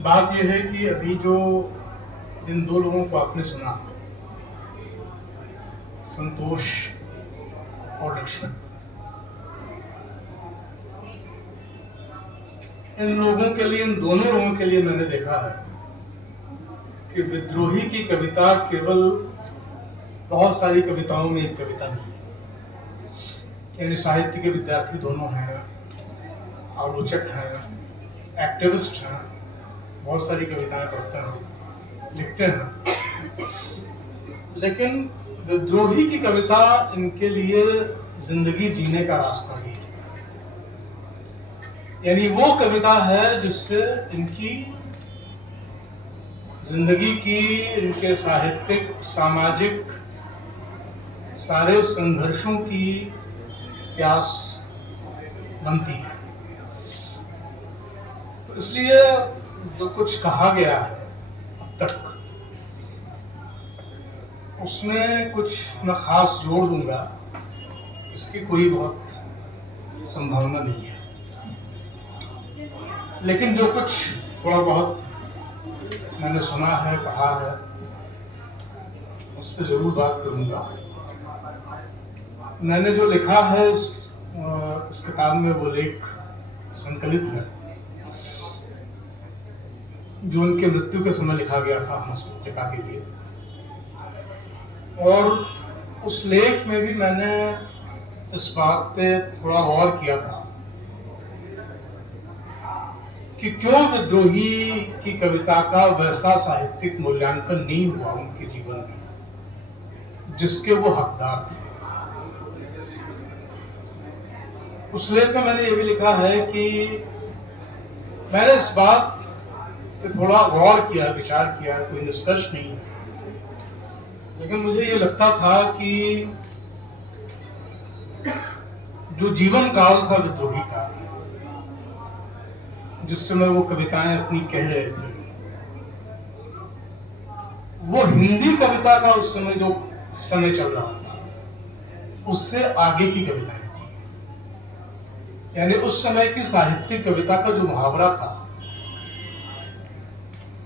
बात यह है कि अभी जो इन दो लोगों को आपने सुना, संतोष और लक्ष्मण, इन लोगों के लिए, इन दोनों लोगों के लिए मैंने देखा है कि विद्रोही की कविता केवल बहुत सारी कविताओं में एक कविता नहीं है। यानी साहित्य के विद्यार्थी दोनों हैं, आलोचक हैं, एक्टिविस्ट हैं, बहुत सारी कविताएं पढ़ते हैं, लिखते हैं, लेकिन विद्रोही की कविता इनके लिए जिंदगी जीने का रास्ता भी है। यानी वो कविता है जिससे इनकी जिंदगी की, इनके साहित्यिक, सामाजिक सारे संघर्षों की प्यास बनती है। तो इसलिए जो कुछ कहा गया है अब तक, उसमें कुछ मैं खास जोड़ दूंगा, इसकी कोई बहुत संभावना नहीं है। लेकिन जो कुछ थोड़ा बहुत मैंने सुना है, पढ़ा है, उस पर जरूर बात करूंगा। मैंने जो लिखा है इस किताब में वो लेख संकलित है जो उनके मृत्यु के समय लिखा गया था हंस पत्रिका के लिए। और उस लेख में भी मैंने इस बात पे थोड़ा गौर किया था कि क्यों विद्रोही की कविता का वैसा साहित्यिक मूल्यांकन नहीं हुआ उनके जीवन में जिसके वो हकदार थे। उस लेख में मैंने ये भी लिखा है कि मैंने इस बात पे थोड़ा गौर किया, विचार किया, कोई निष्कर्ष नहीं, लेकिन मुझे ये लगता था कि जो जीवन काल था विद्रोही का, जिस समय वो कविताएं अपनी कह रहे थे, वो हिंदी कविता का उस समय जो समय चल रहा था उससे आगे की कविताएं थी। यानी उस समय की साहित्यिक कविता का जो मुहावरा था,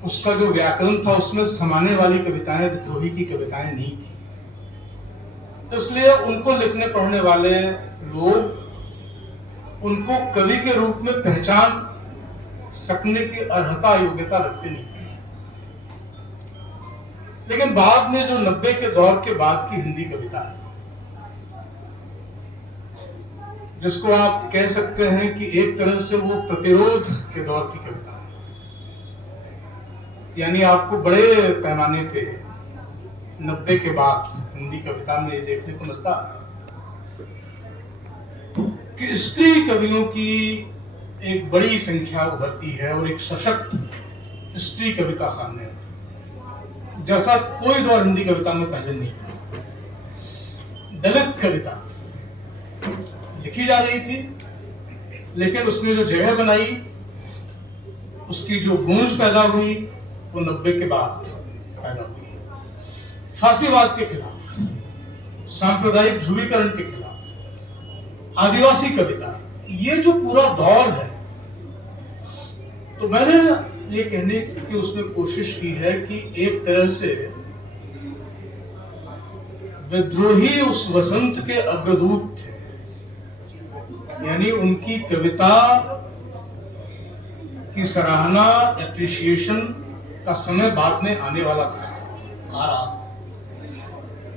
उसका जो व्याकरण था, उसमें समाने वाली कविताएं विद्रोही की कविताएं नहीं थी। इसलिए उनको लिखने पढ़ने वाले लोग उनको कवि के रूप में पहचान सकने की अर्हता, योग्यता रखते नहीं थे। लेकिन बाद में जो 90 के दौर के बाद की हिंदी कविता है, जिसको आप कह सकते हैं कि एक तरह से वो प्रतिरोध के दौर की कविता है, यानी आपको बड़े पैमाने पे 90 के बाद हिंदी कविता में ये देखने को मिलता है कि स्त्री कवियों की एक बड़ी संख्या उभरती है और एक सशक्त स्त्री कविता सामने आती है, जैसा कोई दौर हिंदी कविता में पहले नहीं था। दलित कविता लिखी जा रही थी, लेकिन उसमें जो जगह बनाई, उसकी जो गूंज पैदा हुई, वो 90 के बाद पैदा हुई। फांसीवाद के खिलाफ, सांप्रदायिक ध्रुवीकरण के खिलाफ, आदिवासी कविता, ये जो पूरा दौर है, तो मैंने ये कहने की उसमें कोशिश की है कि एक तरह से विद्रोही उस वसंत के अग्रदूत थे। यानी उनकी कविता की सराहना, एप्रिसिएशन का समय बाद में आने वाला था, आ रहा था।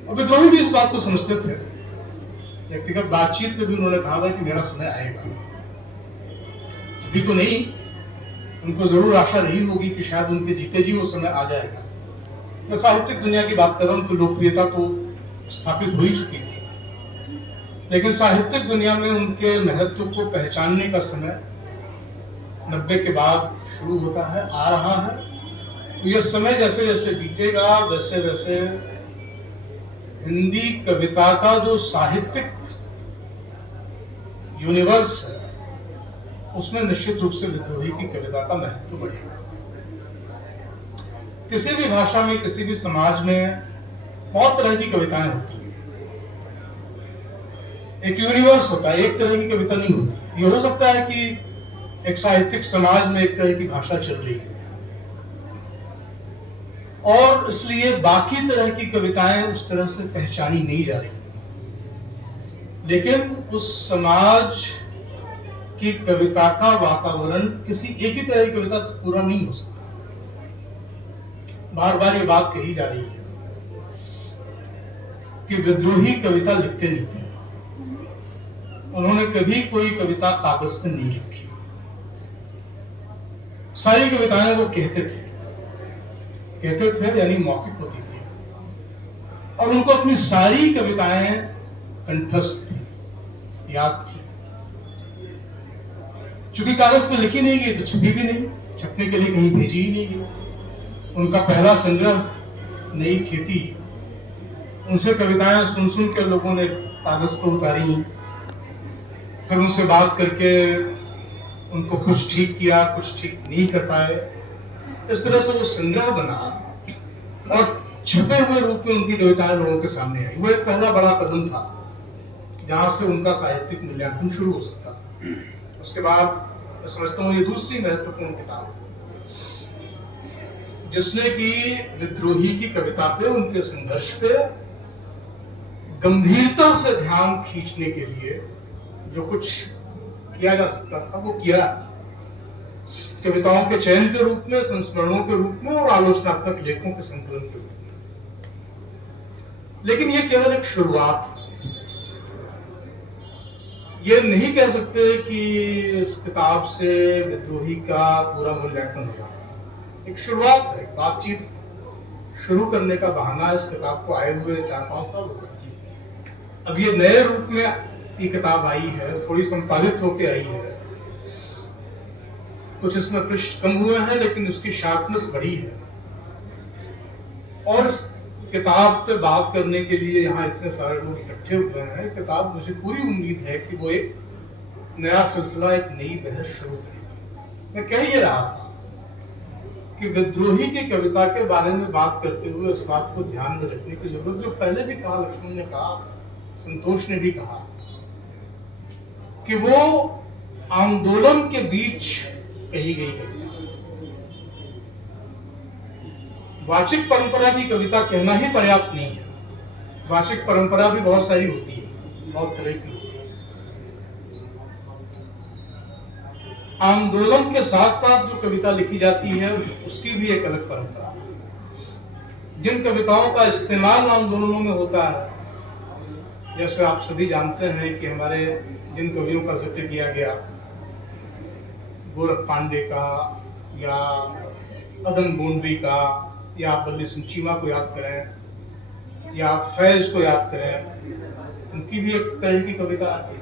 और विद्रोही भी इस बात को समझते थे। व्यक्तिगत बातचीत में भी उन्होंने कहा था कि मेरा समय आएगा, अभी तो नहीं। उनको जरूर आशा रही होगी कि शायद उनके जीते जी वो समय आ जाएगा। मैं साहित्यिक दुनिया की बात कर रहा हूं, उनकी लोकप्रियता तो स्थापित हो ही चुकी थी, लेकिन साहित्यिक दुनिया में उनके महत्व को पहचानने का समय 90 के बाद शुरू होता है, आ रहा है। यह समय जैसे जैसे बीतेगा, वैसे वैसे हिंदी कविता का जो साहित्यिक यूनिवर्स है, उसमें निश्चित रूप से विद्रोही की कविता का महत्व बढ़ेगा। किसी भी भाषा में, किसी भी समाज में बहुत तरह की कविताएं होती हैं। एक यूनिवर्स होता है, एक तरह की कविता नहीं होती। ये हो सकता है कि एक साहित्यिक समाज में एक तरह की भाषा चल रही है, और इसलिए बाकी तरह की कविताएं उस तरह से पहचानी नहीं जा रही। लेकिन उस समाज की कविता का वातावरण किसी एक ही तरह की कविता से पूरा नहीं हो सकता। बार बार ये बात कही जा रही है कि विद्रोही कविता लिखते नहीं थे। उन्होंने कभी कोई कविता कागज पे नहीं लिखी। सारी कविताएं वो कहते थे यानी मौखिक होती थी, और उनको अपनी सारी कविताएं कंठस्थ थी, याद थी। चूंकि कागज पे लिखी नहीं गई तो छपी भी नहीं, छपने के लिए कहीं भेजी ही नहीं गई। उनका पहला संग्रह नई खेती, उनसे कविताएं सुन सुन के लोगों ने कागज पर उतारी, फिर उनसे बात करके उनको कुछ ठीक किया, कुछ ठीक नहीं कर पाए। इस तरह से वो संग्रह बना और छपे हुए रूप में उनकी कविताएं लोगों के सामने आई। वो एक पहला बड़ा कदम था जहां से उनका साहित्यिक मूल्यांकन शुरू हो सकता था। उसके बाद मैं समझता हूँ ये दूसरी महत्वपूर्ण किताब जिसने की विद्रोही की कविता पे, उनके संघर्ष पे गंभीरता से ध्यान खींचने के लिए जो कुछ किया जा सकता था वो किया, कविताओं के चयन के रूप में, संस्मरणों के रूप में और आलोचनात्मक लेखों के संकलन के रूप में। लेकिन ये केवल एक शुरुआत है। ये नहीं कह सकते कि इस किताब से विद्रोही का पूरा मूल्यांकन हो जाता है। एक शुरुआत है, बातचीत शुरू करने का बहाना इस किताब को आए हुए 4-5 साल हो गए। अब ये नए रूप में ये किताब आई है, थोड़ी संपादित होके आई है, कुछ इसमें पृष्ठ कम हुए हैं लेकिन उसकी शार्पनेस बढ़ी है। और इस किताब पे बात करने के लिए यहाँ इतने सारे लोग इकट्ठे हुए हैं। किताब, मुझे पूरी उम्मीद है कि वो एक नया सिलसिला, एक नई बहस शुरू करेगी। मैं कह ये रहा था कि विद्रोही की कविता के बारे में बात करते हुए उस बात को ध्यान में रखने की जरूरत, जो पहले भी कहा, लक्ष्मण ने कहा, संतोष ने भी कहा, कि वो आंदोलन के बीच कही गई कविता। वाचिक परंपरा की कविता कहना ही पर्याप्त नहीं है। वाचिक परंपरा भी बहुत सारी होती है, बहुत तरह की होती है। आंदोलन के साथ साथ जो कविता लिखी जाती है उसकी भी एक अलग परंपरा है। जिन कविताओं का इस्तेमाल आंदोलनों में होता है, जैसे आप सभी जानते हैं कि हमारे जिन कवियों का जिक्र किया गया, गोरख पांडे का या अदन गोंडवी का, या आप बल्ली सिंह चीमा को याद करें, या आप फैज को याद करें, उनकी भी एक तरह की कविता आती है।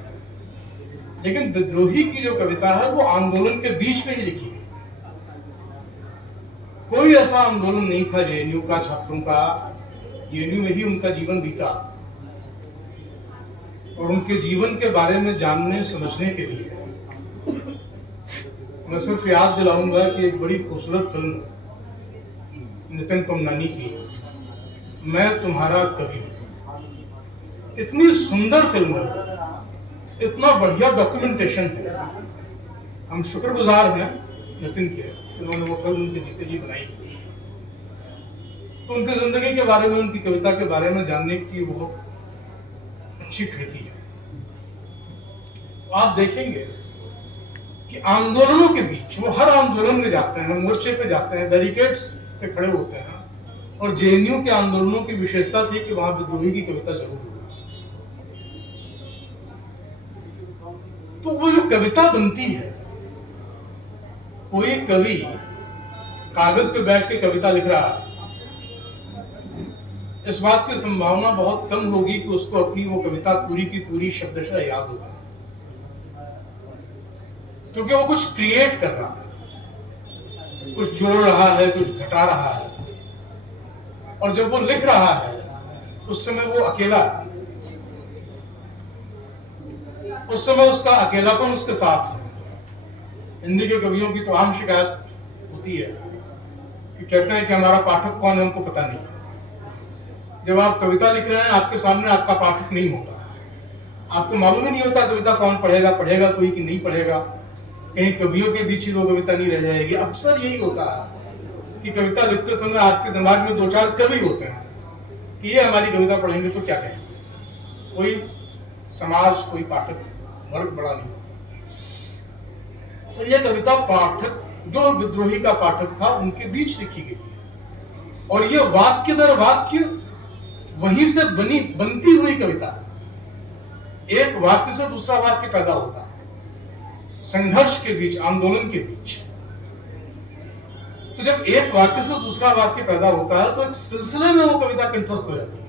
लेकिन विद्रोही की जो कविता है वो आंदोलन के बीच में ही लिखी गई। कोई ऐसा आंदोलन नहीं था जेएनयू का, छात्रों का, जेएनयू में ही उनका जीवन बीता, और उनके जीवन के बारे में जानने समझने के लिए मैं सिर्फ याद दिलाऊंगा कि एक बड़ी खूबसूरत फिल्म नितिन पमनानी की, मैं तुम्हारा कवि हूं। इतनी सुंदर फिल्म है, इतना बढ़िया डॉक्यूमेंटेशन है। हम शुक्रगुजार हैं नितिन के, उन्होंने वो फिल्म उनके जीते जी बनाई। तो उनकी जिंदगी के बारे में, उनकी कविता के बारे में जानने की वो अच्छी कृति है। आप देखेंगे कि आंदोलनों के बीच वो हर आंदोलन में जाते हैं, मोर्चे पे जाते हैं, बैरिकेड्स पे खड़े होते हैं। और जेएनयू के आंदोलनों की विशेषता थी कि वहां विद्रोही की कविता जरूर हुई। तो वो जो कविता बनती है, कोई कवि कागज पे बैठ के कविता लिख रहा है, इस बात की संभावना बहुत कम होगी कि उसको अपनी वो कविता पूरी की पूरी शब्दशः याद होगा, क्योंकि वो कुछ क्रिएट कर रहा है, कुछ जोड़ रहा है, कुछ घटा रहा है। और जब वो लिख रहा है उस समय वो अकेला है, उस समय उसका अकेलापन उसके साथ है। हिंदी के कवियों की तो आम शिकायत होती है कि कहते हैं कि हमारा पाठक कौन है, हमको पता नहीं। जब आप कविता लिख रहे हैं, आपके सामने आपका पाठक नहीं होता, आपको मालूम ही नहीं होता कविता कौन पढ़ेगा, पढ़ेगा कोई कि नहीं पढ़ेगा, कहीं कवियों के बीच ही वो कविता नहीं रह जाएगी। अक्सर यही होता है कि कविता लिखते समय आपके दिमाग में दो चार कवि होते हैं कि ये हमारी कविता पढ़ेंगे तो क्या कहेंगे। कोई समाज, कोई पाठक वर्ग बड़ा नहीं होता। तो ये कविता पाठक, जो विद्रोही का पाठक था, उनके बीच लिखी गई है और ये वाक्य दर वाक्य वहीं से बनती हुई कविता है। एक वाक्य से दूसरा वाक्य पैदा होता है, संघर्ष के बीच, आंदोलन के बीच। तो जब एक वाक्य से दूसरा वाक्य पैदा होता है तो एक सिलसिले में वो कविता कंठस्थ हो जाती है।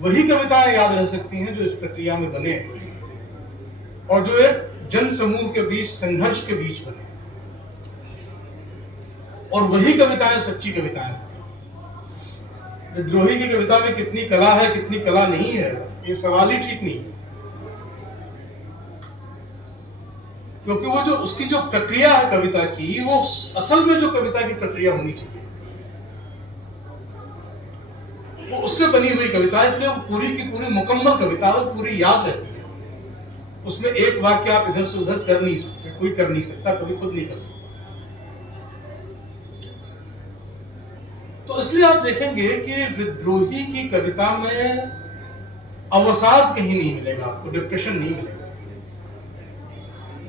वही कविताएं याद रह सकती हैं जो इस प्रक्रिया में बने और जो एक जन समूह के बीच, संघर्ष के बीच बने। और वही कविताएं सच्ची कविताएं होती हैं। विद्रोही की कविता में कितनी कला है, कितनी कला नहीं है, ये सवाल ही ठीक नहीं है। क्योंकि वो जो उसकी जो प्रक्रिया है कविता की, वो असल में जो कविता की प्रक्रिया होनी चाहिए, वो उससे बनी हुई कविता है। इसलिए वो पूरी की पूरी मुकम्मल कविता है, पूरी याद रहती है। उसमें एक वाक्य आप इधर से उधर कर नहीं सकते, कोई कर नहीं सकता, कभी खुद नहीं कर सकता। तो इसलिए आप देखेंगे कि विद्रोही की कविता में अवसाद कहीं नहीं मिलेगा आपको, डिप्रेशन नहीं मिलेगा।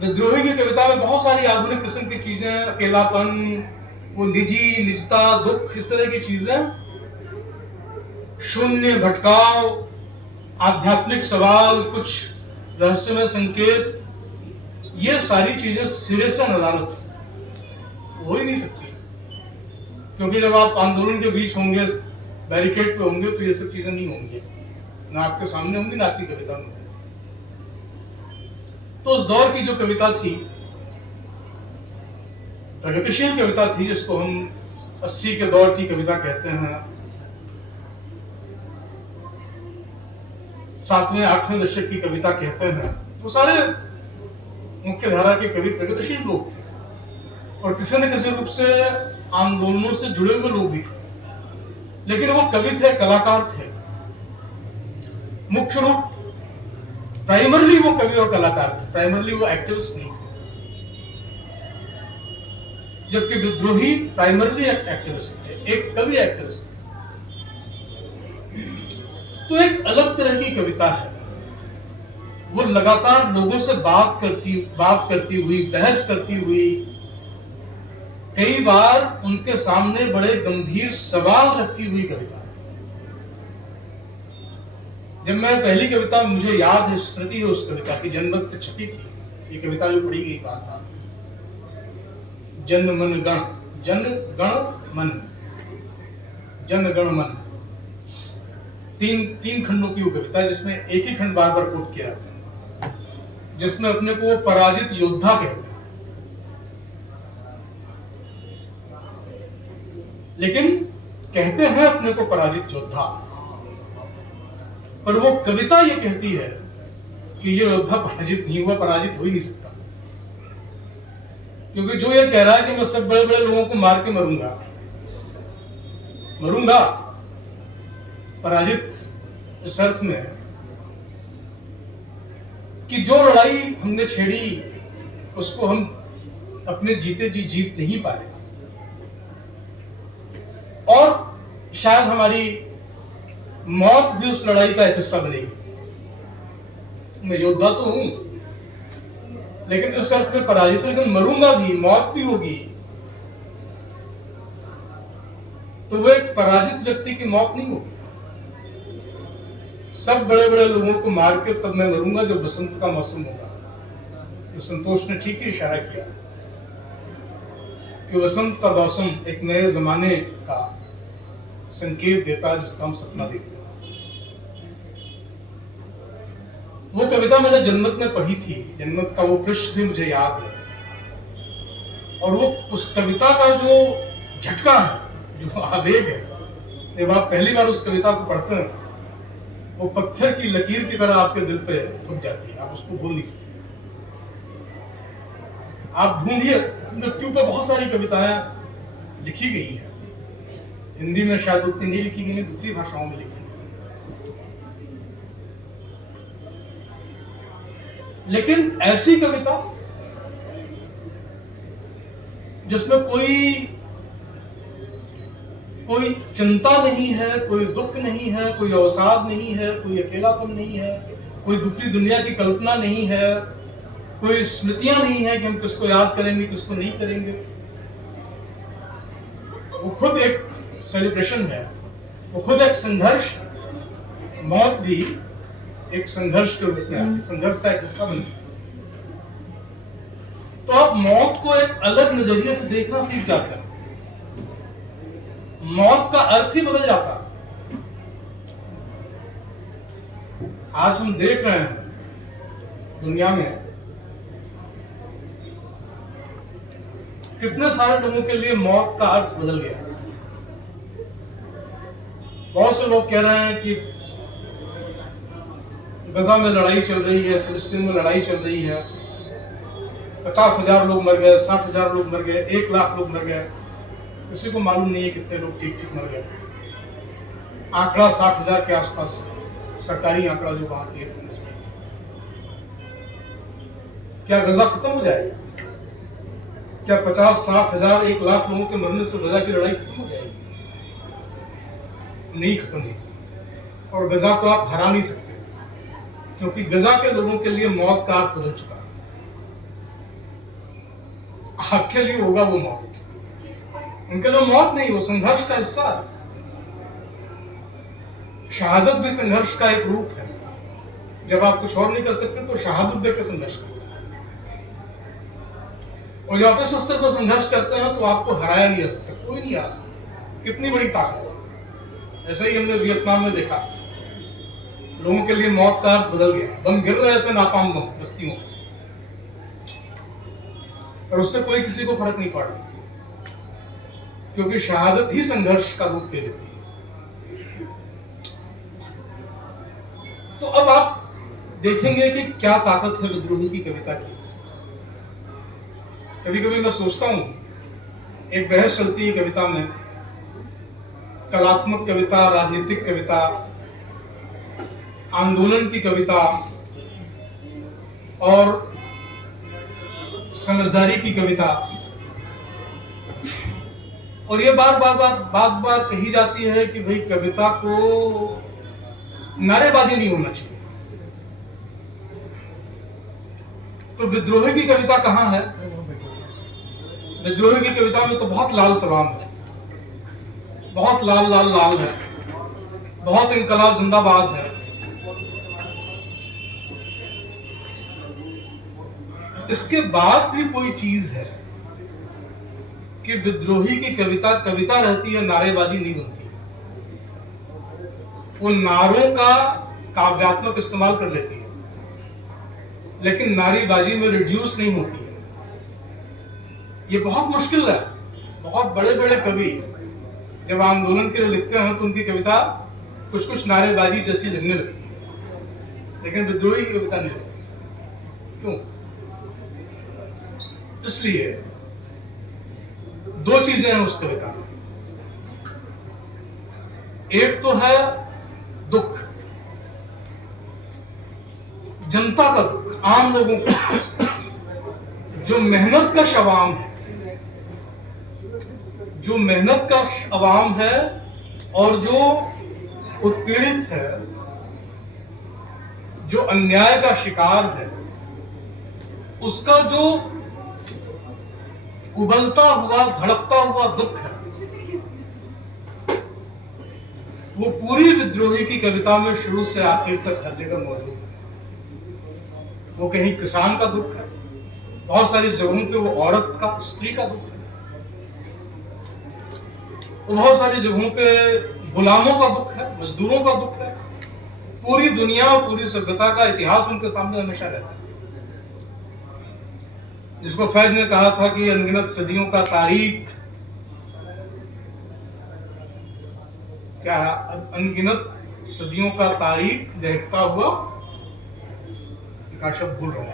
विद्रोही की कविता में बहुत सारी आधुनिक किस्म की चीजें, अकेलापन, वो निजता, दुख, इस तरह की चीजें, शून्य, भटकाव, आध्यात्मिक सवाल, कुछ रहस्यमय संकेत, ये सारी चीजें सिरे से नदारत हो ही नहीं सकती। क्योंकि जब आप आंदोलन के बीच होंगे, बैरिकेड पे होंगे, तो ये सब चीजें नहीं होंगी, ना आपके सामने होंगी, ना आपकी कविता में। तो उस दौर की जो कविता थी, प्रगतिशील कविता थी, जिसको हम 80 के दौर की कविता कहते हैं, 7वें 8वें दशक की कविता कहते हैं, वो सारे मुख्य धारा के कवि प्रगतिशील लोग थे और किसी न किसी रूप से आंदोलनों से जुड़े हुए लोग भी थे। लेकिन वो कवि थे, कलाकार थे। मुख्य रूप प्राइमरली वो कवि और कलाकार थे, प्राइमरली वो एक्टिविस्ट नहीं थे। जबकि विद्रोही प्राइमरली एक्टिविस्ट थे, एक कवि एक्टिविस्ट थे। तो एक अलग तरह की कविता है। वो लगातार लोगों से बात करती हुई, बहस करती हुई, कई बार उनके सामने बड़े गंभीर सवाल रखती हुई कविता है। जब मैं पहली कविता, मुझे याद है, स्मृति है उस कविता की, जनमत पे छपी थी ये कविता, जो पढ़ी गई बार बार, जन मन गण, जन गण मन, जन गण मन, तीन खंडों की वो कविता है, जिसमें एक ही खंड बार बार कोट किया जाता है, जिसमें अपने को पराजित योद्धा कहते हैं। लेकिन कहते हैं अपने को पराजित योद्धा, पर वो कविता ये कहती है कि ये योद्धा पराजित नहीं हुआ, पराजित हो ही नहीं सकता। क्योंकि जो ये कह रहा है कि मैं सब बड़े बड़े लोगों को मार के मरूंगा, पराजित इस अर्थ में कि जो लड़ाई हमने छेड़ी उसको हम अपने जीते जी जीत नहीं पाए, और शायद हमारी मौत भी उस लड़ाई का एक हिस्सा बनेगी। मैं योद्धा तो हूं, लेकिन इस अर्थ में पराजित, लेकिन मरूंगा भी, मौत भी होगी। तो वो एक पराजित व्यक्ति की मौत नहीं होगी। सब बड़े बड़े लोगों को मार के तब मैं मरूंगा जब बसंत का मौसम होगा। तो संतोष ने ठीक ही इशारा किया कि वसंत का मौसम एक नए जमाने का संकेत देता है, जिसका हम सपना देखते हैं। वो कविता मैंने जनमत में पढ़ी थी, जनमत का वो पृष्ठ भी मुझे याद है। और वो उस कविता का जो झटका है, जो आवेग है, जब आप पहली बार उस कविता को पढ़ते हैं, वो पत्थर की लकीर की तरह आपके दिल पे उठ जाती है, आप उसको भूल नहीं सकते। आप ढूंढिए, मृत्यु पे बहुत सारी कविताएं लिखी गई हैं, हिंदी में शायद उतनी नहीं लिखी गई है, दूसरी भाषाओं में लिखी गई। लेकिन ऐसी कविता जिसमें कोई कोई चिंता नहीं है, कोई दुख नहीं है, कोई अवसाद नहीं है, कोई अकेलापन नहीं है, कोई दूसरी दुनिया की कल्पना नहीं है, कोई स्मृतियां नहीं है कि हम किसको याद करेंगे, किसको नहीं करेंगे। वो खुद एक सेलिब्रेशन है, वो खुद एक संघर्ष, मौत भी एक संघर्ष के रूप में, संघर्ष का एक हिस्सा बन गया। तो आप मौत को एक अलग नजरिए से देखना सीख जाते हैं, मौत का अर्थ ही बदल जाता है। आज हम देख रहे हैं दुनिया में कितने सारे लोगों के लिए मौत का अर्थ बदल गया। बहुत से लोग कह रहे हैं कि गजा में लड़ाई चल रही है, फिलिस्तीन में लड़ाई चल रही है, 50,000 लोग मर गए, 60,000 लोग मर गए, 1 लाख लोग मर गए, किसी को मालूम नहीं है कितने लोग ठीक ठीक मर गए। आंकड़ा 60,000 के आसपास, सरकारी आंकड़ा जो वहां दिए। क्या गजा खत्म हो जाएगा? क्या 50-60,000 1 लाख लोगों के मरने से गजा की लड़ाई खत्म हो जाएगी? नहीं खत्म होगी। और गजा को आप हरा नहीं सकते, क्योंकि गजा के लोगों के लिए मौत का अर्थ बदल चुका है। आपके लिए होगा वो मौत, उनके लिए मौत नहीं, वो संघर्ष का हिस्सा है। शहादत भी संघर्ष का एक रूप है। जब आप कुछ और नहीं कर सकते तो शहादत देकर संघर्ष करते हैं, और जब आप इस स्तर पर संघर्ष करते हैं तो आपको हराया नहीं जा सकता, कोई नहीं हरा सकता। कितनी बड़ी ताकत है। ऐसा ही हमने वियतनाम में देखा, लोगों के लिए मौत का अर्थ बदल गया। बम गिर रहे थे, नाकाम बम बस्तियों में, और उससे कोई किसी को फर्क नहीं पड़ा, क्योंकि शहादत ही संघर्ष का रूप ले लेती है। तो अब आप देखेंगे कि क्या ताकत है विद्रोही की कविता की। कभी कभी मैं सोचता हूं, एक बहस चलती है कविता में, कलात्मक कविता, राजनीतिक कविता, आंदोलन की कविता और समझदारी की कविता, और ये बार कही जाती है कि भाई कविता को नारेबाजी नहीं होना चाहिए। तो विद्रोही की कविता कहां है? विद्रोही की कविता में तो बहुत लाल सलाम है, बहुत लाल लाल लाल है, बहुत इनकलाब जिंदाबाद है। इसके बाद भी कोई चीज है कि विद्रोही की कविता कविता रहती है, नारेबाजी नहीं बनती। वो नारों का काव्यात्मक इस्तेमाल कर लेती है, लेकिन नारेबाजी में रिड्यूस नहीं होती है। ये बहुत मुश्किल है। बहुत बड़े बड़े कवि जब आंदोलन के लिए लिखते हैं तो उनकी कविता कुछ कुछ नारेबाजी जैसी लगने लगती है, लेकिन विद्रोही की कविता नहीं लगती। क्यों? इसलिए 2 चीजें हैं उस कविता में। एक तो है दुख, जनता का दुख, आम लोगों का, जो मेहनत कश अवाम है, जो मेहनत का अवाम है और जो उत्पीड़ित है, जो अन्याय का शिकार है, उसका जो उबलता हुआ धड़कता हुआ दुख है, वो पूरी विद्रोही की कविता में शुरू से आखिर तक हर जगह मौजूद है। वो कहीं किसान का दुख है, बहुत सारी जगहों पे वो औरत का, स्त्री का दुख है, बहुत सारी जगहों पे गुलामों का दुख है, मजदूरों का दुख है। पूरी दुनिया और पूरी सभ्यता का इतिहास उनके सामने हमेशा रहता है। जिसको फैज ने कहा था कि अनगिनत सदियों का तारीख, क्या है, अनगिनत सदियों का तारीख दहकता हुआ, का शब्द भूल रहा है,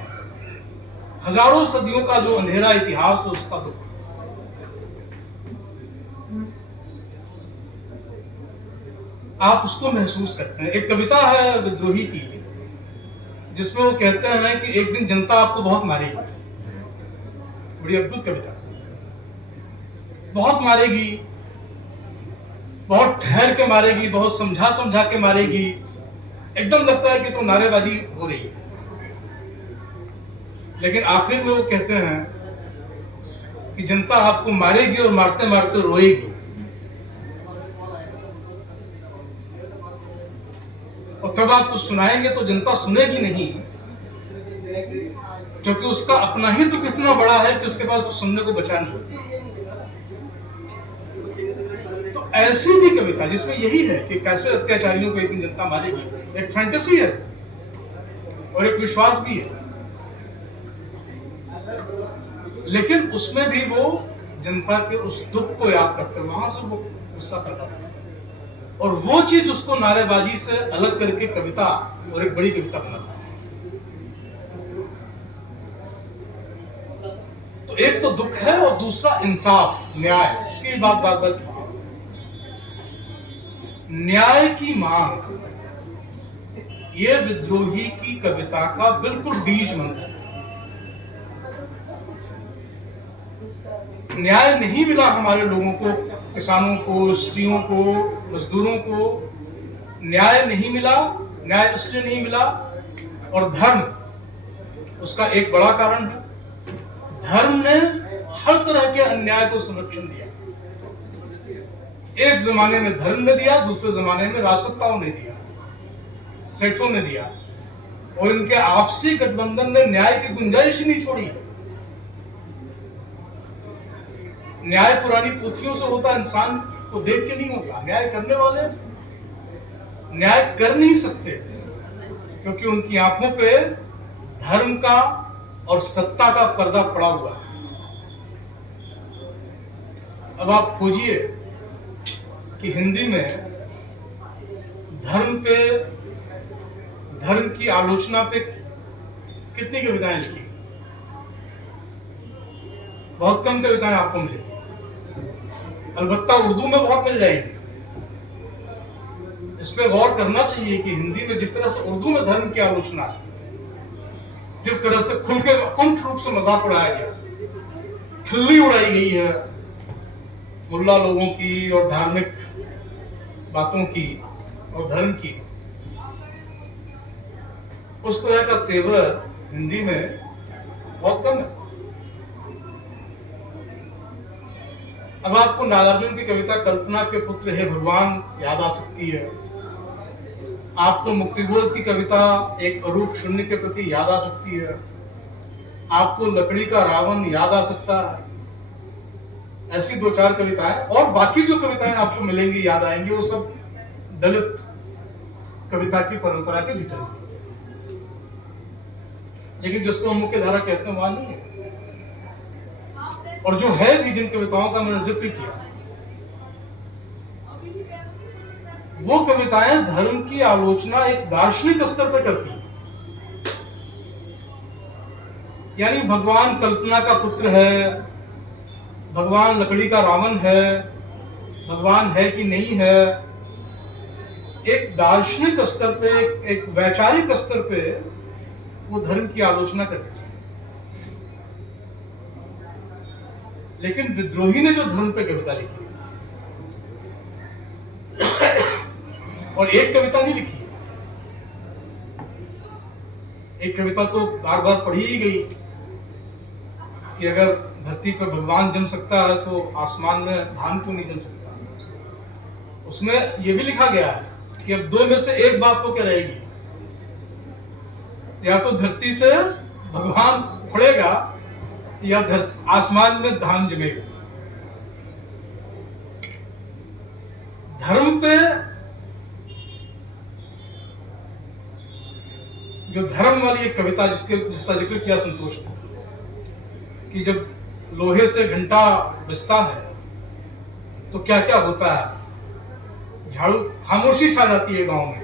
हजारों सदियों का जो अंधेरा इतिहास है उसका दुख। आप उसको महसूस करते हैं। एक कविता है विद्रोही की जिसमें वो कहते हैं कि एक दिन जनता आपको बहुत मारेगी। बड़ी अद्भुत कविता, बहुत मारेगी, बहुत ठहर के मारेगी, बहुत समझा समझा के मारेगी, एकदम लगता है कि तो नारेबाजी हो रही है, लेकिन आखिर में वो कहते हैं कि जनता आपको मारेगी और मारते मारते रोएगी। और तब आप कुछ सुनाएंगे तो जनता सुनेगी नहीं, क्योंकि उसका अपना ही दुख इतना बड़ा है कि उसके पास कुछ सुनने को बचा नहीं। तो ऐसी भी कविता जिसमें यही है कि कैसे अत्याचारियों को एक दिन जनता मारेगी, एक फैंटेसी है और एक विश्वास भी है, लेकिन उसमें भी वो जनता के उस दुख को याद करते हैं, वहां से वो गुस्सा पैदा होता है और वो चीज उसको नारेबाजी से अलग करके कविता और एक बड़ी कविता बनाता है। तो एक तो दुख है और दूसरा इंसाफ, न्याय, इसकी बात बार बार की। न्याय की मांग ये विद्रोही की कविता का बिल्कुल बीज मंत्र है। न्याय नहीं मिला हमारे लोगों को, किसानों को, स्त्रियों को, मजदूरों को न्याय नहीं मिला। न्याय इसलिए नहीं मिला, और धर्म उसका एक बड़ा कारण है। धर्म ने हर तरह के अन्याय को संरक्षण दिया। एक जमाने में धर्म ने दिया, दूसरे जमाने में राजसत्ताओं ने दिया, सेठों ने दिया, और इनके आपसी गठबंधन ने न्याय की गुंजाइश ही नहीं छोड़ी। न्याय पुरानी पोथियों से होता, इंसान को देख के नहीं होता। न्याय करने वाले न्याय कर नहीं सकते, क्योंकि उनकी आंखों पे धर्म का और सत्ता का पर्दा पड़ा हुआ है। अब आप खोजिए कि हिंदी में धर्म की आलोचना पे कितनी कविताएं लिखी? बहुत कम कविताएं आपको मिलेगी। अलबत्ता उर्दू में बहुत मिल जाएंगी। इस पे गौर करना चाहिए कि हिंदी में जिस तरह से उर्दू में धर्म की आलोचना है, जिस तरह से खुल के कुंठ रूप से मजाक उड़ाया गया, खिल्ली उड़ाई गई है मुल्ला लोगों की और धार्मिक बातों की और धर्म की, उस तरह का तेवर हिंदी में बहुत कम है। अब आपको नागार्जुन की कविता कल्पना के पुत्र हे भगवान याद आ सकती है। आपको मुक्तिबोध की कविता एक अरूप शून्य के प्रति याद आ सकती है। आपको लकड़ी का रावण याद आ सकता है। ऐसी दो चार कविताएं, और बाकी जो कविताएं आपको मिलेंगी, याद आएंगी, वो सब दलित कविता की परंपरा के भीतर, लेकिन जिसको हम मुख्य धारा कहते हैं वहां नहीं है। और जो है भी, जिन कविताओं का मैंने जिक्र किया, वो कविताएं धर्म की आलोचना एक दार्शनिक स्तर पर करती हैं। यानी भगवान कल्पना का पुत्र है, भगवान लकड़ी का रावण है, भगवान है कि नहीं है, एक दार्शनिक स्तर पे, एक वैचारिक स्तर पे वो धर्म की आलोचना करते हैं। लेकिन विद्रोही ने जो धर्म पे कविता लिखी और एक कविता नहीं लिखी, एक कविता तो बार बार पढ़ी ही गई कि अगर धरती पर भगवान जम सकता है तो आसमान में धान क्यों नहीं जम सकता। उसमें यह भी लिखा गया है कि अब दो में से एक बात होकर रहेगी, या तो धरती से भगवान उखड़ेगा या आसमान में धान जमेगा। धर्म पे जो धर्म वाली एक कविता जिसका जिक्र किया संतोष ने, कि जब लोहे से घंटा बजता है तो क्या क्या होता है, झाड़ू, खामोशी छा जाती है गांव में,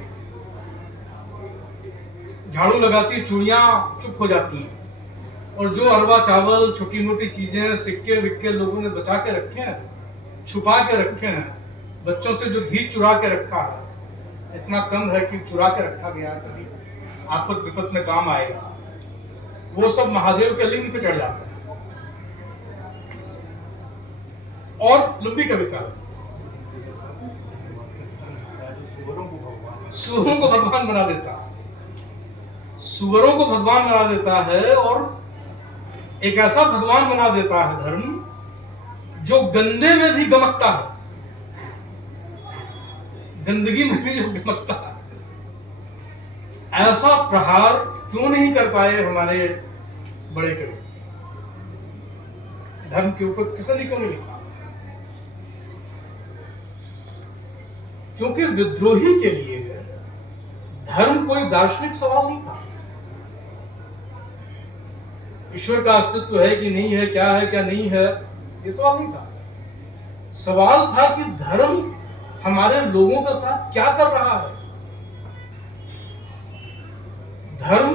झाड़ू लगाती, चूड़ियां चुप हो जाती हैं, और जो अरवा चावल, छोटी मोटी चीजें, सिक्के विक्के लोगों ने बचा के रखे हैं, छुपा के रखे हैं, बच्चों से जो घी चुरा के रखा है, इतना कम है कि चुरा के रखा गया, कभी आपद विपद में काम आएगा, वो सब महादेव के लिंग पे चढ़ जाता है। और लंबी कविता, सुअरों को भगवान बना देता है, सुअरों को भगवान बना देता है। और एक ऐसा भगवान बना देता है धर्म जो गंदे में भी गमकता है, गंदगी में भी जो गमकता है। ऐसा प्रहार क्यों नहीं कर पाए हमारे बड़े कवि? धर्म के ऊपर किसी ने क्यों नहीं लिखा? क्योंकि विद्रोही के लिए धर्म कोई दार्शनिक सवाल नहीं था। ईश्वर का अस्तित्व है कि नहीं है, क्या है क्या नहीं है, ये सवाल नहीं था। सवाल था कि धर्म हमारे लोगों के साथ क्या कर रहा है। धर्म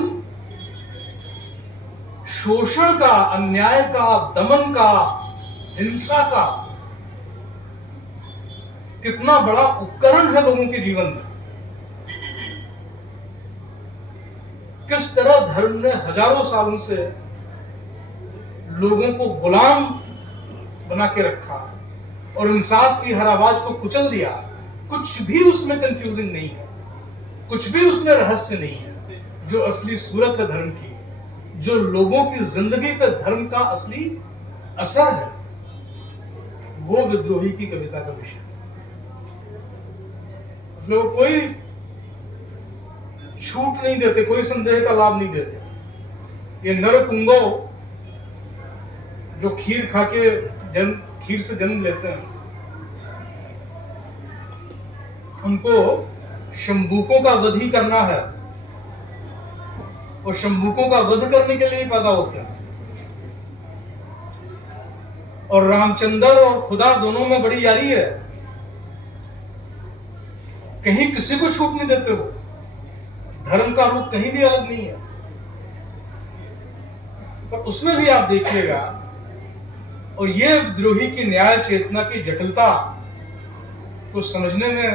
शोषण का, अन्याय का, दमन का, हिंसा का कितना बड़ा उपकरण है लोगों के जीवन में। किस तरह धर्म ने हजारों सालों से लोगों को गुलाम बना के रखा और इंसाफ की हर आवाज को कुचल दिया। कुछ भी उसमें कंफ्यूजिंग नहीं है, कुछ भी उसमें रहस्य नहीं है। जो असली सूरत है धर्म की, जो लोगों की जिंदगी पे धर्म का असली असर है, वो विद्रोही की कविता का विषय। लोग कोई छूट नहीं देते, कोई संदेह का लाभ नहीं देते। ये नरपुंगो जो खीर खा के खीर से जन्म लेते हैं, उनको शंभूकों का वध ही करना है और शंभूकों का वध करने के लिए ही पैदा होते हैं। और रामचंद्र और खुदा दोनों में बड़ी यारी है, कहीं किसी को छूट नहीं देते हो। धर्म का रूप कहीं भी अलग नहीं है। पर उसमें भी आप देखिएगा, और ये विद्रोही की न्याय चेतना की जटिलता को समझने में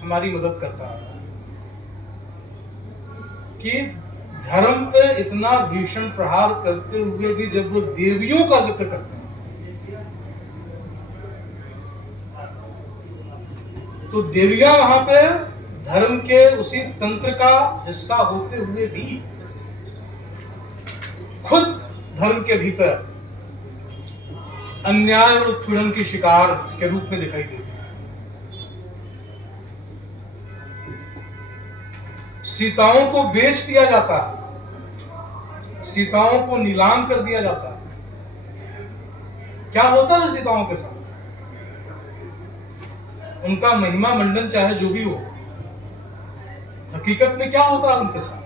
हमारी मदद करता है कि धर्म पे इतना भीषण प्रहार करते हुए भी जब वो देवियों का जिक्र करते हैं, तो देवियां वहां पे धर्म के उसी तंत्र का हिस्सा होते हुए भी खुद धर्म के भीतर अन्याय और उत्पीड़न की शिकार के रूप में दिखाई देती है। सीताओं को बेच दिया जाता है, सीताओं को नीलाम कर दिया जाता है। क्या होता है सीताओं के साथ? उनका महिमा मंडन चाहे जो भी हो, हकीकत में क्या होता है उनके साथ?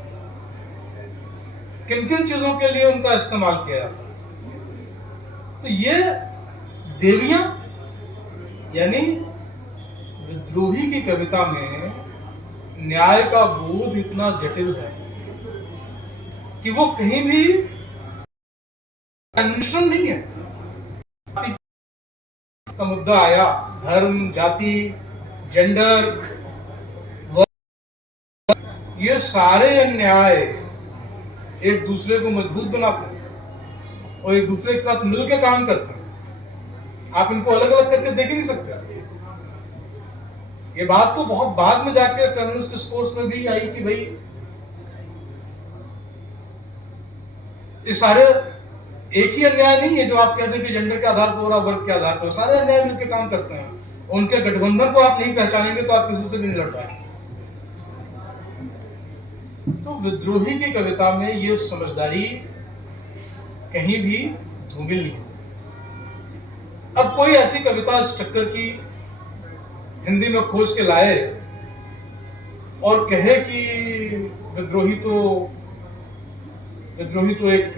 किन किन चीजों के लिए उनका इस्तेमाल किया जाता है? तो ये देवियां यानी विद्रोही की कविता में न्याय का बोध इतना जटिल है कि वो कहीं भी कन्वेंशनल नहीं है। का मुद्दा आया, धर्म, जाति, जेंडर, ये सारे अन्याय एक दूसरे को मजबूत बनाते हैं और एक दूसरे के साथ मिलकर काम करते हैं। आप इनको अलग अलग करके देख ही नहीं सकते। ये बात तो बहुत बाद में जाके फेमिनिस्ट डिस्कोर्स में भी आई कि भाई ये सारे एक ही अन्याय नहीं है जो आप कहते हैं कि जेंडर के आधार पर और वर्ग के आधार पर। सारे अन्याय मिलकर काम करते हैं। उनके गठबंधन को आप नहीं पहचानेंगे तो आप किसी से भी नहीं लड़ पाएंगे। तो विद्रोही की कविता में ये समझदारी कहीं भी धूमिल नहीं है। अब कोई ऐसी कविता इस टक्कर की हिंदी में खोज के लाए और कहे कि विद्रोही तो एक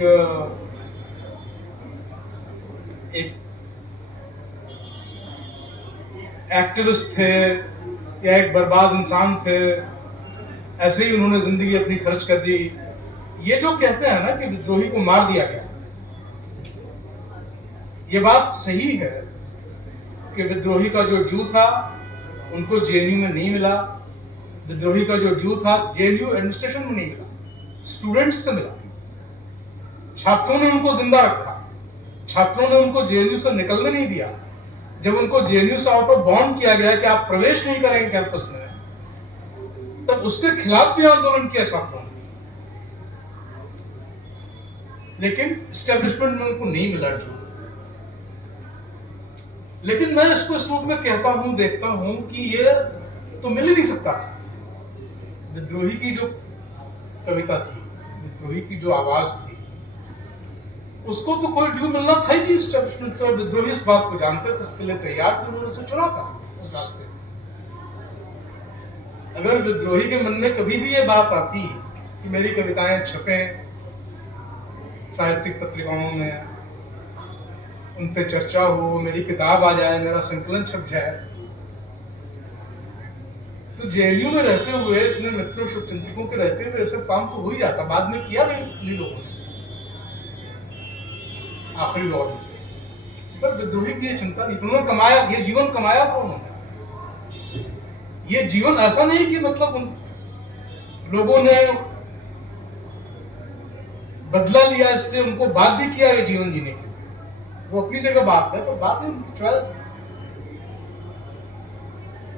एक्टिविस्ट थे या एक बर्बाद इंसान थे, ऐसे ही उन्होंने जिंदगी अपनी खर्च कर दी। ये जो कहते हैं ना कि विद्रोही को मार दिया गया, ये बात सही है कि विद्रोही का जो ड्यू था उनको जेएनयू में नहीं मिला। विद्रोही का जो ड्यू था जेएनयू एडमिनिस्ट्रेशन में नहीं मिला, स्टूडेंट्स से मिला। छात्रों ने उनको जिंदा रखा, छात्रों ने उनको जेएनयू से निकलने नहीं दिया। जब उनको जेएनयू से आउट ऑफ बाउंड किया गया कि आप प्रवेश नहीं करेंगे कैंपस में, उसके खिलाफ भी आंदोलन किया छात्रों ने, लेकिन स्टैब्लिशमेंट में उनको नहीं मिला ड्यू। लेकिन मैं इसको इस रूप में कहता हूं, देखता हूं कि ये तो मिल ही नहीं सकता। विद्रोही की जो कविता थी, विद्रोही की जो आवाज थी, उसको तो कोई ड्यू मिलना था ही नहीं स्टैब्लिशमेंट से। और विद्रोही इस बात को जानते थे, इसके लिए तैयार थे, उन्होंने उसे चुना था उस रास्ते। अगर विद्रोही के मन में कभी भी ये बात आती कि मेरी कविताएं छपे साहित्यिक पत्रिकाओं में, उन पे चर्चा हो, मेरी किताब आ जाए, मेरा संकलन छप जाए, तो जेएनयू में रहते हुए, इतने मित्रों शुभचिंतकों के रहते हुए सब काम तो हो ही जाता। बाद में किया भी इन्हीं लोगों ने आखिरी दौर में, पर विद्रोही की ये चिंता नहीं। उन्होंने कमाया, ये जीवन कमाया था उन्होंने। ये जीवन ऐसा नहीं कि मतलब उन लोगों ने बदला लिया इसलिए उनको बाध्य किया ये जीवन जीने के। वो अपनी जगह बात है, पर बात है उनकी चॉइस थी,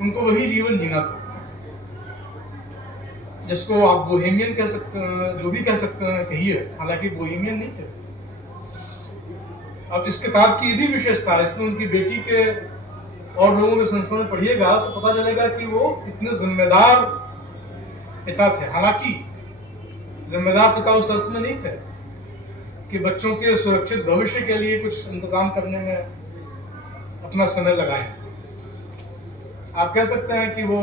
उनको वही जीवन जीना था, जिसको आप बोहेमियन कह सकते हैं, जो भी कह सकते हैं कहिए, हालांकि बोहेमियन नहीं थे। अब इस किताब की भी विशेषता है, इसमें उनकी बेटी के और लोगों के संस्मरण पढ़िएगा तो पता चलेगा कि वो कितने जिम्मेदार पिता थे। हालांकि जिम्मेदार पिता उस अर्थ में नहीं थे कि बच्चों के सुरक्षित भविष्य के लिए कुछ इंतजाम करने में अपना समय लगाएं। आप कह सकते हैं कि वो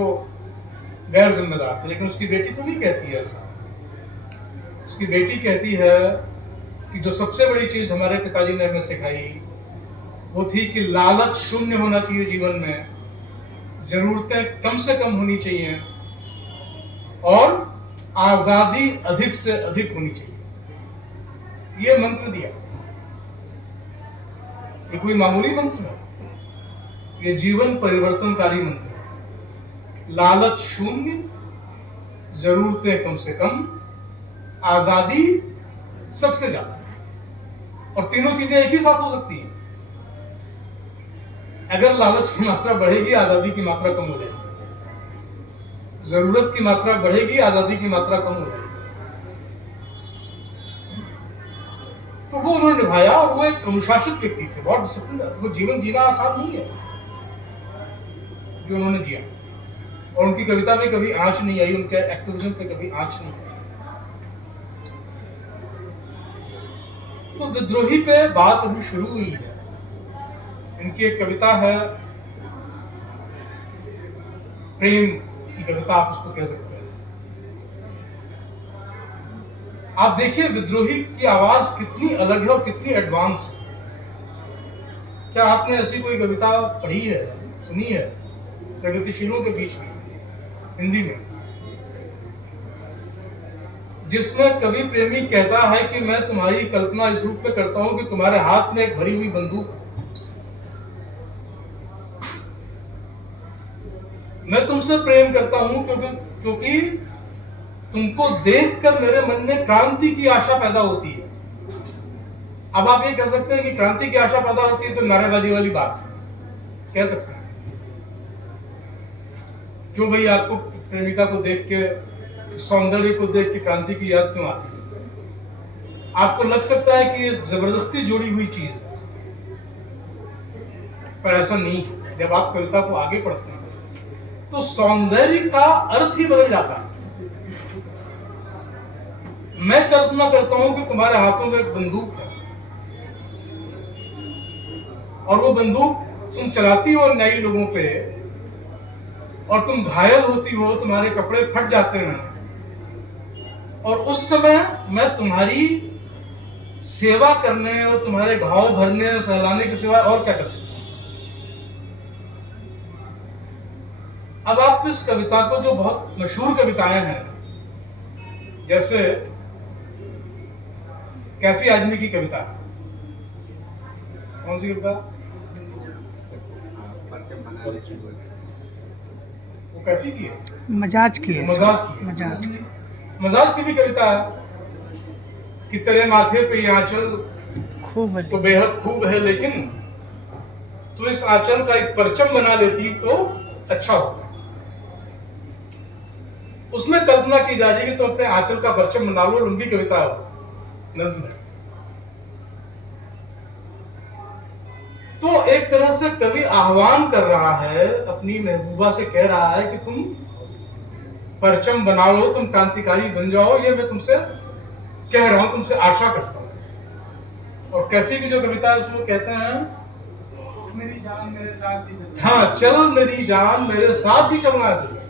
गैर जिम्मेदार थे, लेकिन उसकी बेटी तो नहीं कहती है ऐसा। उसकी बेटी कहती है कि जो सबसे बड़ी चीज हमारे पिताजी ने हमें सिखाई वो थी कि लालच शून्य होना चाहिए जीवन में, जरूरतें कम से कम होनी चाहिए और आजादी अधिक से अधिक होनी चाहिए। ये मंत्र दिया। ये कोई मामूली मंत्र है, ये जीवन परिवर्तनकारी मंत्र है। लालच शून्य, जरूरतें कम से कम, आजादी सबसे ज्यादा। और तीनों चीजें एक ही साथ हो सकती हैं। अगर लालच की मात्रा बढ़ेगी, आजादी की मात्रा कम हो जाएगी। जरूरत की मात्रा बढ़ेगी, आजादी की मात्रा कम हो जाएगी। तो वो उन्होंने निभाया, और वो एक अनुशासित व्यक्ति थे, बहुत डिसिप्लिन। वो जीवन जीना आसान नहीं है जो उन्होंने जिया, और उनकी कविता में कभी आंच नहीं आई, उनके एक्टिविज्म पे कभी आंच नहीं आई। तो विद्रोही पे बात अभी शुरू हुई है। इनकी एक कविता है, प्रेम की कविता आप उसको कह सकते हैं। आप देखिए विद्रोही की आवाज कितनी अलग है और कितनी एडवांस है। क्या आपने ऐसी कोई कविता पढ़ी है, सुनी है प्रगतिशीलों के बीच में हिंदी में, जिसमें कवि प्रेमी कहता है कि मैं तुम्हारी कल्पना इस रूप में करता हूं कि तुम्हारे हाथ में एक भरी हुई बंदूक, मैं तुमसे प्रेम करता हूं क्योंकि तुमको देखकर मेरे मन में क्रांति की आशा पैदा होती है। अब आप ये कह सकते हैं कि क्रांति की आशा पैदा होती है तो नारेबाजी वाली बात है, कह सकते हैं। क्यों भाई, आपको प्रेमिका को देख के, सौंदर्य को देख के क्रांति की याद क्यों आती है? आपको लग सकता है कि ये जबरदस्ती जोड़ी हुई चीज है, पर ऐसा नहीं है। जब आप कविता को आगे पढ़ते हैं तो सौंदर्य का अर्थ ही बदल जाता है। मैं कल्पना करता हूं कि तुम्हारे हाथों में एक बंदूक है, और वो बंदूक तुम चलाती हो अन्यायी लोगों पे, और तुम घायल होती हो, तुम्हारे कपड़े फट जाते हैं, और उस समय मैं तुम्हारी सेवा करने और तुम्हारे घाव भरने और सहलाने के सिवा और क्या कर सकता हूं। अब आप इस कविता को, जो बहुत मशहूर कविताएं हैं, जैसे कैफी आजमी की कविता, कौन सी कविता? वो कैफी की है, मजाज की है, मजाज की भी कविता है कि तेरे माथे पे ये आंचल खूब तो बेहद खूब है, लेकिन तू इस आंचल का एक परचम बना लेती तो अच्छा होता। उसमें कल्पना की जा रही है कि तुम अपने आंचल का परचम बना लो, लंबी कविता हो, नज्म है। तो एक तरह से कवि आह्वान कर रहा है, अपनी महबूबा से कह रहा है कि तुम परचम बना लो, तुम क्रांतिकारी बन जाओ, ये मैं तुमसे कह रहा हूं, तुमसे आशा करता हूं। और कैफी की जो कविता है उसमें कहते हैं, मेरी जान मेरे साथ ही चल। हाँ, चल मेरी जान मेरे साथ ही चलना है तुझे।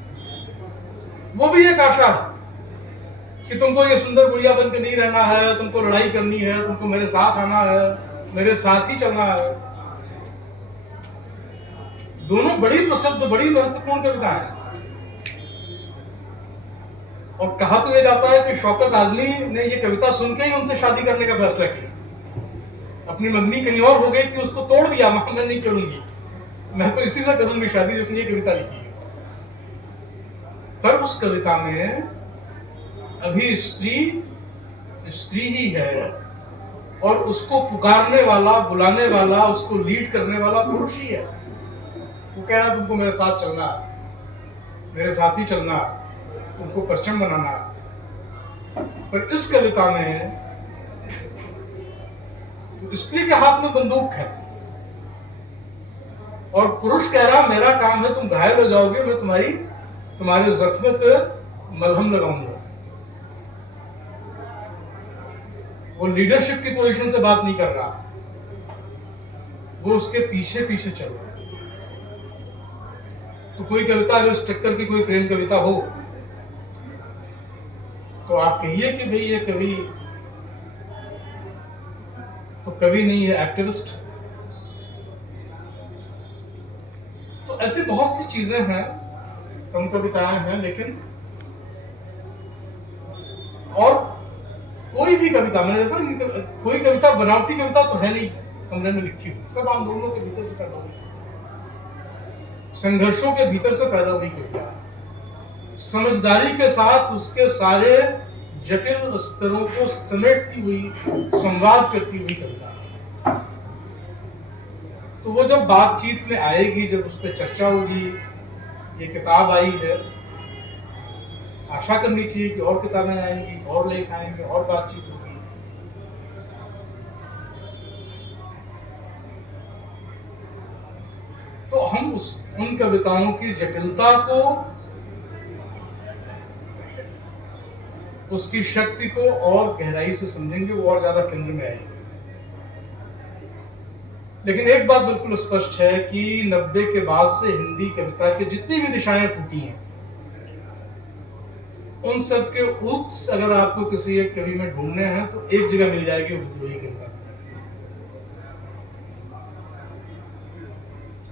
वो भी एक आशा है कि तुमको ये सुंदर गुड़िया बन के नहीं रहना है, तुमको लड़ाई करनी है, तुमको मेरे साथ आना है, मेरे साथ ही चलना है। दोनों बड़ी प्रसिद्ध, बड़ी महत्वपूर्ण कविताएं हैं। और कहा तो यह जाता है कि शौकत आजमी ने ये कविता सुन के ही उनसे शादी करने का फैसला किया। अपनी मंगनी कहीं और हो गई थी, उसको तोड़ दिया, मैं नहीं करूंगी, मैं तो इसी से करूंगी शादी जिसने ये कविता लिखी है। पर उस कविता में अभी स्त्री ही है, और उसको पुकारने वाला, बुलाने वाला, उसको लीड करने वाला पुरुष ही है। वो कह रहा तुमको मेरे साथ चलना, मेरे साथ ही चलना, तुमको परचम बनाना। पर इस कविता में स्त्री के हाथ में बंदूक है और पुरुष कह रहा मेरा काम है, तुम घायल हो जाओगे, मैं तुम्हारे जख्म पे मलहम लगाऊंगा। वो लीडरशिप की पोजीशन से बात नहीं कर रहा, वो उसके पीछे पीछे चल रहा है। तो कोई कविता अगर इस टक्कर की कोई प्रेम कविता हो तो आप कहिए कि भाई ये कवि तो कवि नहीं है, एक्टिविस्ट। तो ऐसी बहुत सी चीजें हैं, कम कविताएं हैं, लेकिन और कोई भी कविता, मैंने देखा कोई कविता बनावटी कविता तो है नहीं कमरे में लिखी हुई, सब आंदोलनों के भीतर से पैदा हुई, संघर्षों के भीतर से पैदा हुई कविता है। समझदारी के साथ उसके सारे जटिल स्तरों को समेटती हुई, संवाद करती हुई कविता। तो वो जब बातचीत में आएगी, जब उस पर चर्चा होगी, ये किताब आई है, आशा करनी चाहिए कि और किताबें आएंगी, और लेख आएंगे, और बातचीत होगी। तो हम उन कविताओं की जटिलता को, उसकी शक्ति को और गहराई से समझेंगे, वो और ज्यादा केंद्र में आएगी। लेकिन एक बात बिल्कुल स्पष्ट है कि 90 के बाद से हिंदी कविता की जितनी भी दिशाएं फूटी हैं, उन सब के उत्स अगर आपको किसी एक कवि में ढूंढने हैं तो एक जगह मिल जाएगी, वो विद्रोही कविता।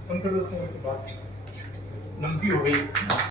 हम कर देते हैं, बात लंबी हो गई।